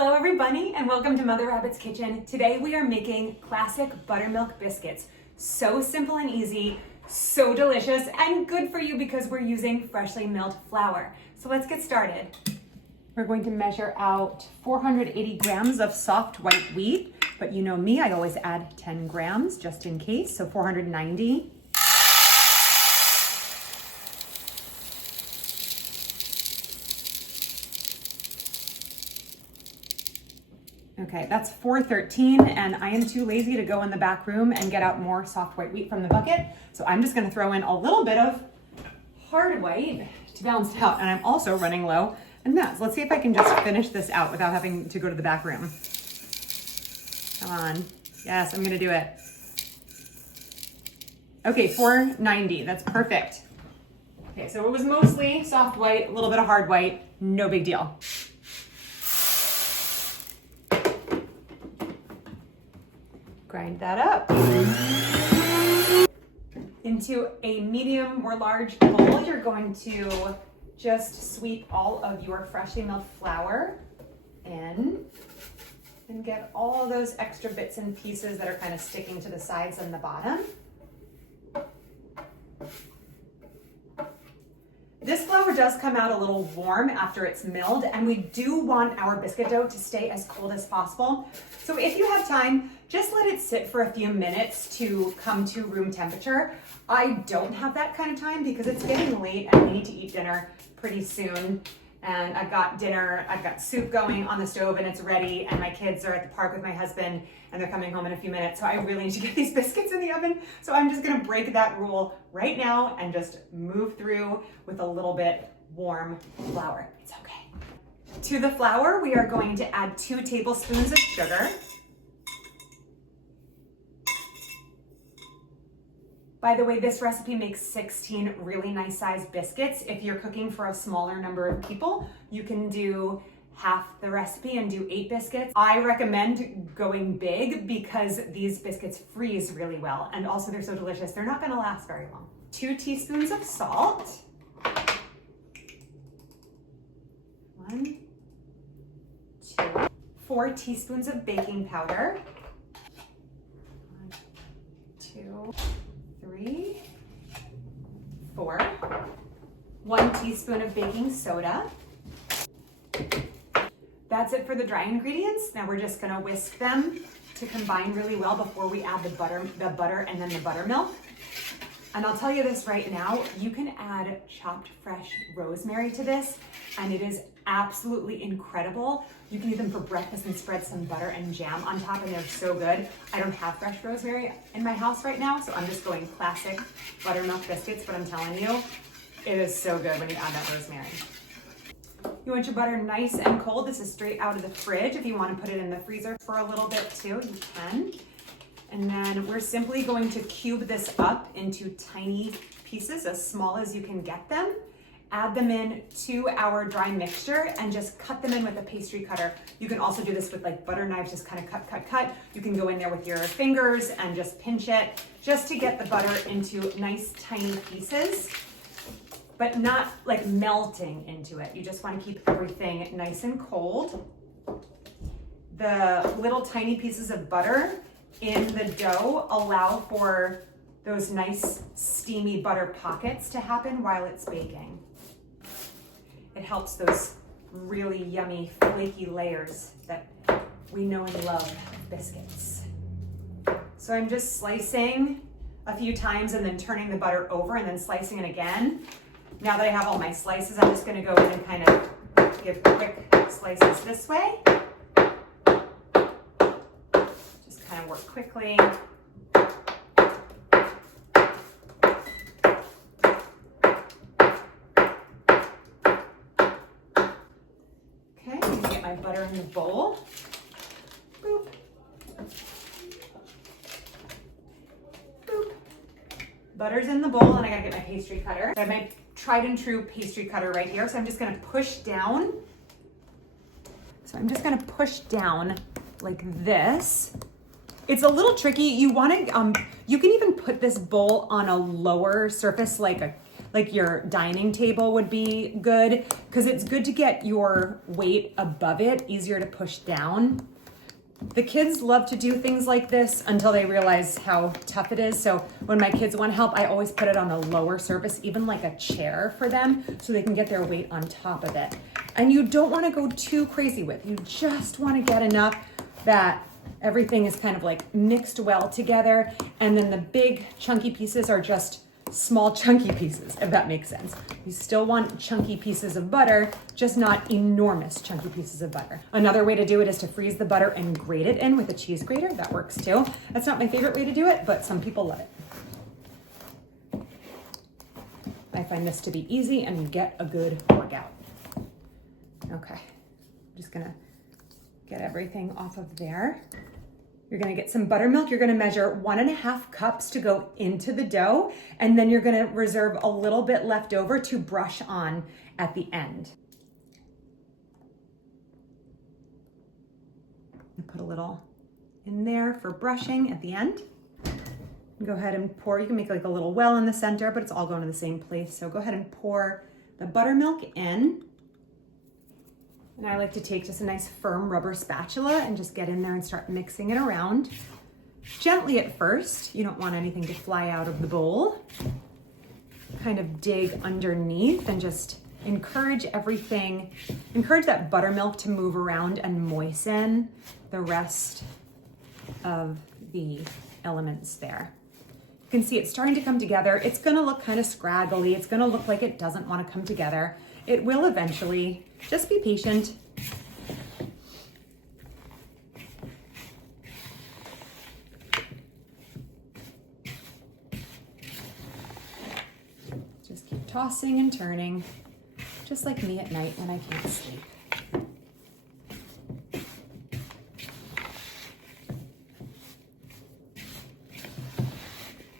Hello everybody and welcome to Mother Rabbit's Kitchen. Today we are making classic buttermilk biscuits. So simple and easy, so delicious and good for you because we're using freshly milled flour. So let's get started. We're going to measure out 480 grams of soft white wheat, but you know me, I always add 10 grams just in case, so 490. Okay, that's 413, and I am too lazy to go in the back room and get out more soft white wheat from the bucket. So I'm just gonna throw in a little bit of hard white to balance it out. And I'm also running low on that. So let's see if I can just finish this out without having to go to the back room. Come on. Yes, I'm gonna do it. Okay, 490, that's perfect. Okay, so it was mostly soft white, a little bit of hard white, no big deal. Grind that up. Into a medium or large bowl, you're going to just sweep all of your freshly milled flour in and get all of those extra bits and pieces that are kind of sticking to the sides and the bottom. This flour does come out a little warm after it's milled, and we do want our biscuit dough to stay as cold as possible. So if you have time, just let it sit for a few minutes to come to room temperature. I don't have that kind of time because it's getting late and we need to eat dinner pretty soon. And I've got soup going on the stove and it's ready, and my kids are at the park with my husband and they're coming home in a few minutes. So I really need to get these biscuits in the oven. So I'm just gonna break that rule right now and just move through with a little bit warm flour. It's okay. To the flour, we are going to add 2 tablespoons of sugar. By the way, this recipe makes 16 really nice sized biscuits. If you're cooking for a smaller number of people, you can do half the recipe and do 8 biscuits. I recommend going big because these biscuits freeze really well, and also they're so delicious, they're not gonna last very long. 2 teaspoons of salt. 1, 2, 4 teaspoons of baking powder. 1, 2, 3, 4, 1 teaspoon of baking soda. That's it for the dry ingredients. Now we're just gonna whisk them to combine really well before we add the butter and then the buttermilk. And I'll tell you this right now, you can add chopped fresh rosemary to this and it is absolutely incredible. You can eat them for breakfast and spread some butter and jam on top and they're so good. I don't have fresh rosemary in my house right now, so I'm just going classic buttermilk biscuits, but I'm telling you, it is so good when you add that rosemary. You want your butter nice and cold. This is straight out of the fridge. If you want to put it in the freezer for a little bit too, you can. And then we're simply going to cube this up into tiny pieces, as small as you can get them. Add them in to our dry mixture and just cut them in with a pastry cutter. You can also do this with like butter knives, just kind of cut. You can go in there with your fingers and just pinch it, just to get the butter into nice tiny pieces, but not like melting into it. You just want to keep everything nice and cold. The little tiny pieces of butter in the dough allow for those nice steamy butter pockets to happen while it's baking. It helps those really yummy flaky layers that we know and love of biscuits. So I'm just slicing a few times and then turning the butter over and then slicing it again. Now that I have all my slices, I'm just gonna go in and kind of give quick slices this way. Just kind of work quickly. Okay, I'm gonna get my butter in the bowl. Boop. Boop. Butter's in the bowl and I gotta get my pastry cutter. I have my tried and true pastry cutter right here. So I'm just gonna push down. So I'm just gonna push down like this. It's a little tricky. You want to, you can even put this bowl on a lower surface, like like your dining table would be good, because it's good to get your weight above it, easier to push down. The kids love to do things like this until they realize how tough it is. So when my kids want help, I always put it on a lower surface, even like a chair for them, so they can get their weight on top of it. And you don't want to go too crazy with. You just want to get enough that everything is kind of like mixed well together. And then the big chunky pieces are just small chunky pieces, if that makes sense. You still want chunky pieces of butter, just not enormous chunky pieces of butter. Another way to do it is to freeze the butter and grate it in with a cheese grater. That works too. That's not my favorite way to do it, but some people love it. I find this to be easy and you get a good workout. Okay, I'm just gonna get everything off of there. You're gonna get some buttermilk. You're gonna measure 1.5 cups to go into the dough, and then you're gonna reserve a little bit left over to brush on at the end. Put a little in there for brushing at the end. Go ahead and pour. You can make like a little well in the center, but it's all going to the same place. So go ahead and pour the buttermilk in. And I like to take just a nice firm rubber spatula and just get in there and start mixing it around. Gently at first. You don't want anything to fly out of the bowl. Kind of dig underneath and just encourage everything. Encourage that buttermilk to move around and moisten the rest of the elements there. You can see it's starting to come together. It's gonna look kind of scraggly. It's gonna look like it doesn't want to come together. It will eventually. Just be patient. Just keep tossing and turning, just like me at night when I can't sleep.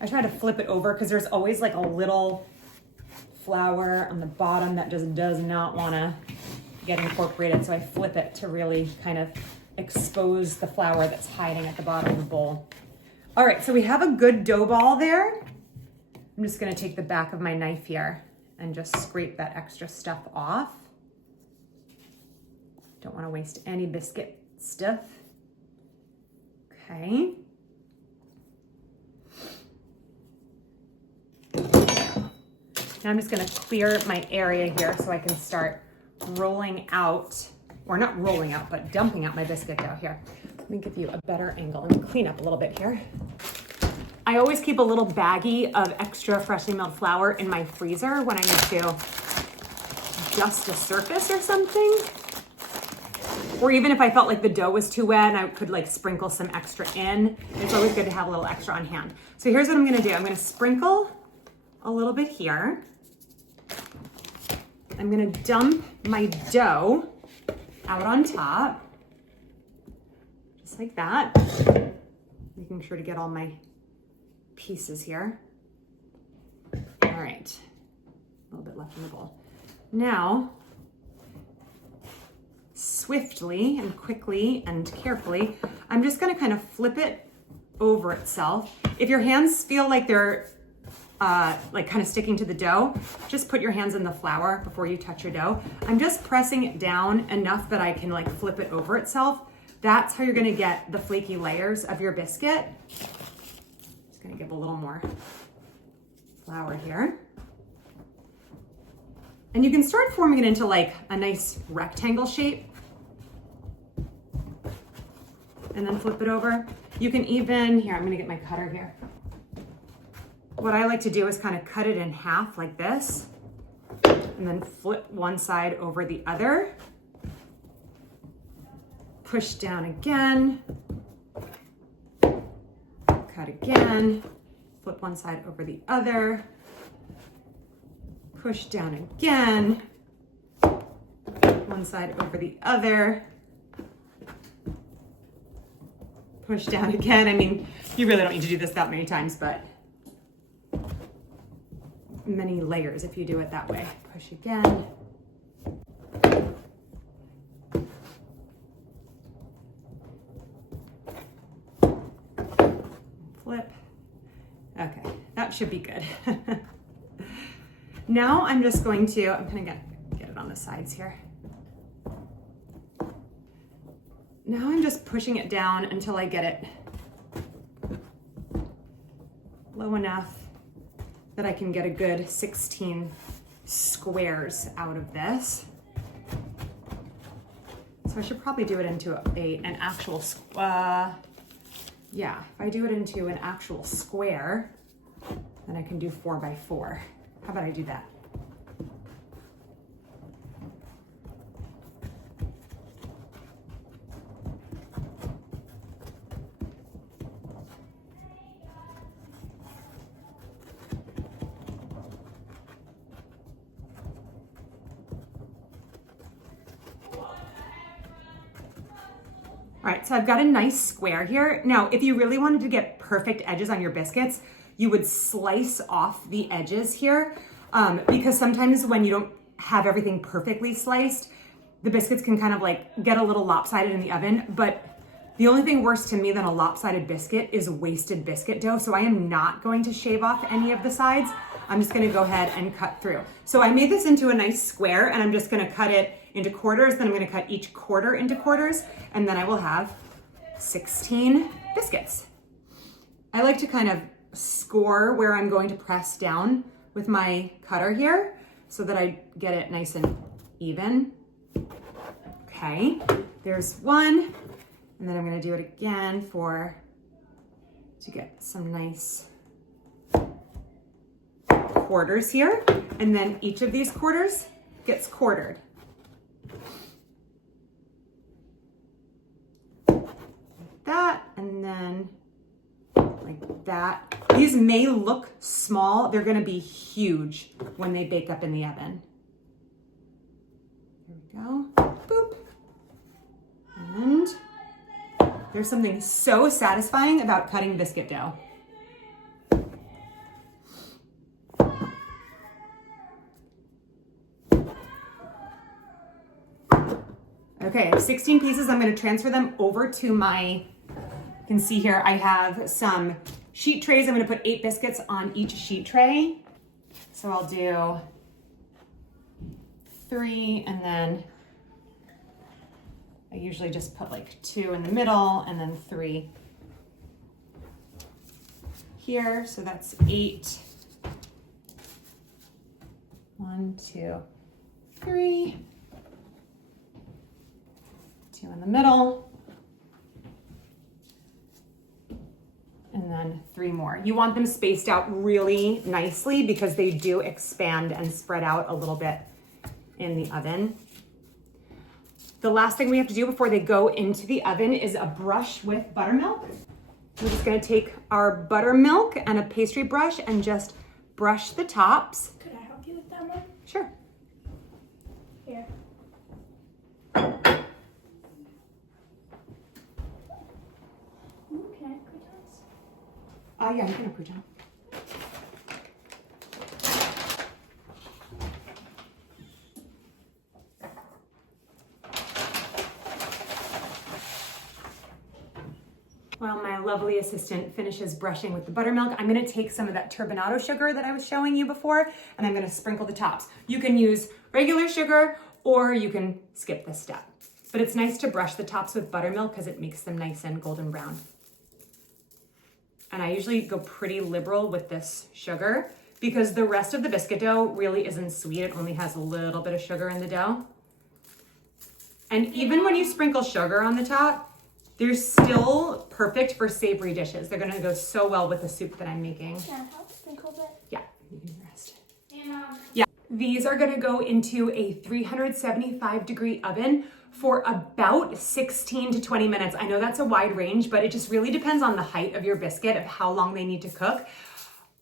I try to flip it over because there's always like a little flour on the bottom that just does not want to get incorporated. So I flip it to really kind of expose the flour that's hiding at the bottom of the bowl. All right, so we have a good dough ball there. I'm just gonna take the back of my knife here and just scrape that extra stuff off. Don't want to waste any biscuit stuff. Okay. Now I'm just gonna clear my area here so I can start rolling out, or not rolling out, but dumping out my biscuit dough here. Let me give you a better angle and clean up a little bit here. I always keep a little baggie of extra freshly milled flour in my freezer when I need to dust a surface or something. Or even if I felt like the dough was too wet and I could like sprinkle some extra in. It's always good to have a little extra on hand. So here's what I'm gonna do. I'm gonna sprinkle a little bit here. I'm gonna dump my dough out on top, just like that. Making sure to get all my pieces here. All right, a little bit left in the bowl. Now, swiftly and quickly and carefully, I'm just gonna kind of flip it over itself. If your hands feel like they're like kind of sticking to the dough, just put your hands in the flour before you touch your dough. I'm just pressing it down enough that I can like flip it over itself. That's how you're gonna get the flaky layers of your biscuit. Just gonna give a little more flour here. And you can start forming it into like a nice rectangle shape. And then flip it over. You can even, here, I'm gonna get my cutter here. What I like to do is kind of cut it in half like this, and then flip one side over the other. Push down again, cut again, flip one side over the other, push down again, one side over the other, push down again. I mean, you really don't need to do this that many times, but many layers if you do it that way. Push again. Flip. Okay, that should be good. Now I'm just going to, I'm gonna get it on the sides here. Now I'm just pushing it down until I get it low enough that I can get a good 16 squares out of this. So I should probably do it into an actual, yeah, if I do it into an actual square, then I can do 4 by 4. How about I do that? All right, so I've got a nice square here. Now, if you really wanted to get perfect edges on your biscuits, you would slice off the edges here because sometimes when you don't have everything perfectly sliced, the biscuits can kind of like get a little lopsided in the oven. But the only thing worse to me than a lopsided biscuit is wasted biscuit dough. So I am not going to shave off any of the sides. I'm just gonna go ahead and cut through. So I made this into a nice square and I'm just gonna cut it into quarters, then I'm gonna cut each quarter into quarters, and then I will have 16 biscuits. I like to kind of score where I'm going to press down with my cutter here so that I get it nice and even. Okay, there's one, and then I'm gonna do it again to get some nice quarters here, and then each of these quarters gets quartered. That, and then like that. These may look small. They're gonna be huge when they bake up in the oven. There we go, boop. And there's something so satisfying about cutting biscuit dough. Okay, I have 16 pieces. I'm gonna transfer them over to my, you can see here, I have some sheet trays. I'm gonna put 8 biscuits on each sheet tray. So I'll do 3, and then I usually just put like 2 in the middle and then 3 here. So that's 8. 1, 2, 3. 2 in the middle, and then 3 more. You want them spaced out really nicely because they do expand and spread out a little bit in the oven. The last thing we have to do before they go into the oven is a brush with buttermilk. We're just gonna take our buttermilk and a pastry brush and just brush the tops. Could I help you with that one? Sure. Here. Yeah, I'm gonna put down. While my lovely assistant finishes brushing with the buttermilk, I'm gonna take some of that turbinado sugar that I was showing you before, and I'm gonna sprinkle the tops. You can use regular sugar or you can skip this step. But it's nice to brush the tops with buttermilk because it makes them nice and golden brown. And I usually go pretty liberal with this sugar because the rest of the biscuit dough really isn't sweet. It only has a little bit of sugar in the dough. And even when you sprinkle sugar on the top, they're still perfect for savory dishes. They're gonna go so well with the soup that I'm making. Can I help sprinkle a bit? Yeah, you can rest. And, yeah, these are gonna go into a 375-degree oven for about 16 to 20 minutes. I know that's a wide range, but it just really depends on the height of your biscuit, of how long they need to cook.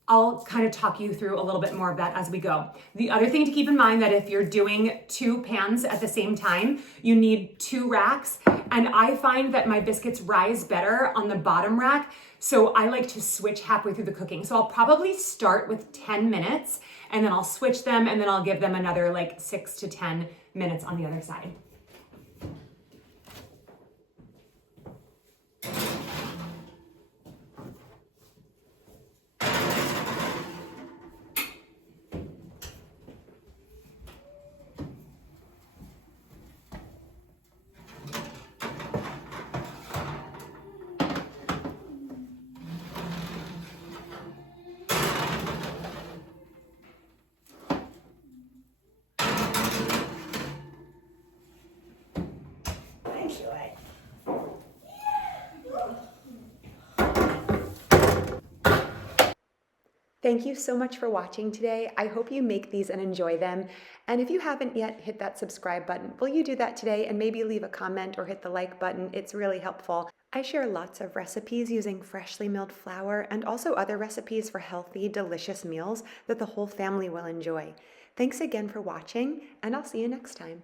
I'll kind of talk you through a little bit more of that as we go. The other thing to keep in mind that if you're doing 2 pans at the same time, you need 2 racks. And I find that my biscuits rise better on the bottom rack. So I like to switch halfway through the cooking. So I'll probably start with 10 minutes and then I'll switch them and then I'll give them another like 6 to 10 minutes on the other side. Thank you so much for watching today. I hope you make these and enjoy them. And if you haven't yet hit that subscribe button, will you do that today and maybe leave a comment or hit the like button? It's really helpful. I share lots of recipes using freshly milled flour and also other recipes for healthy, delicious meals that the whole family will enjoy. Thanks again for watching, and I'll see you next time.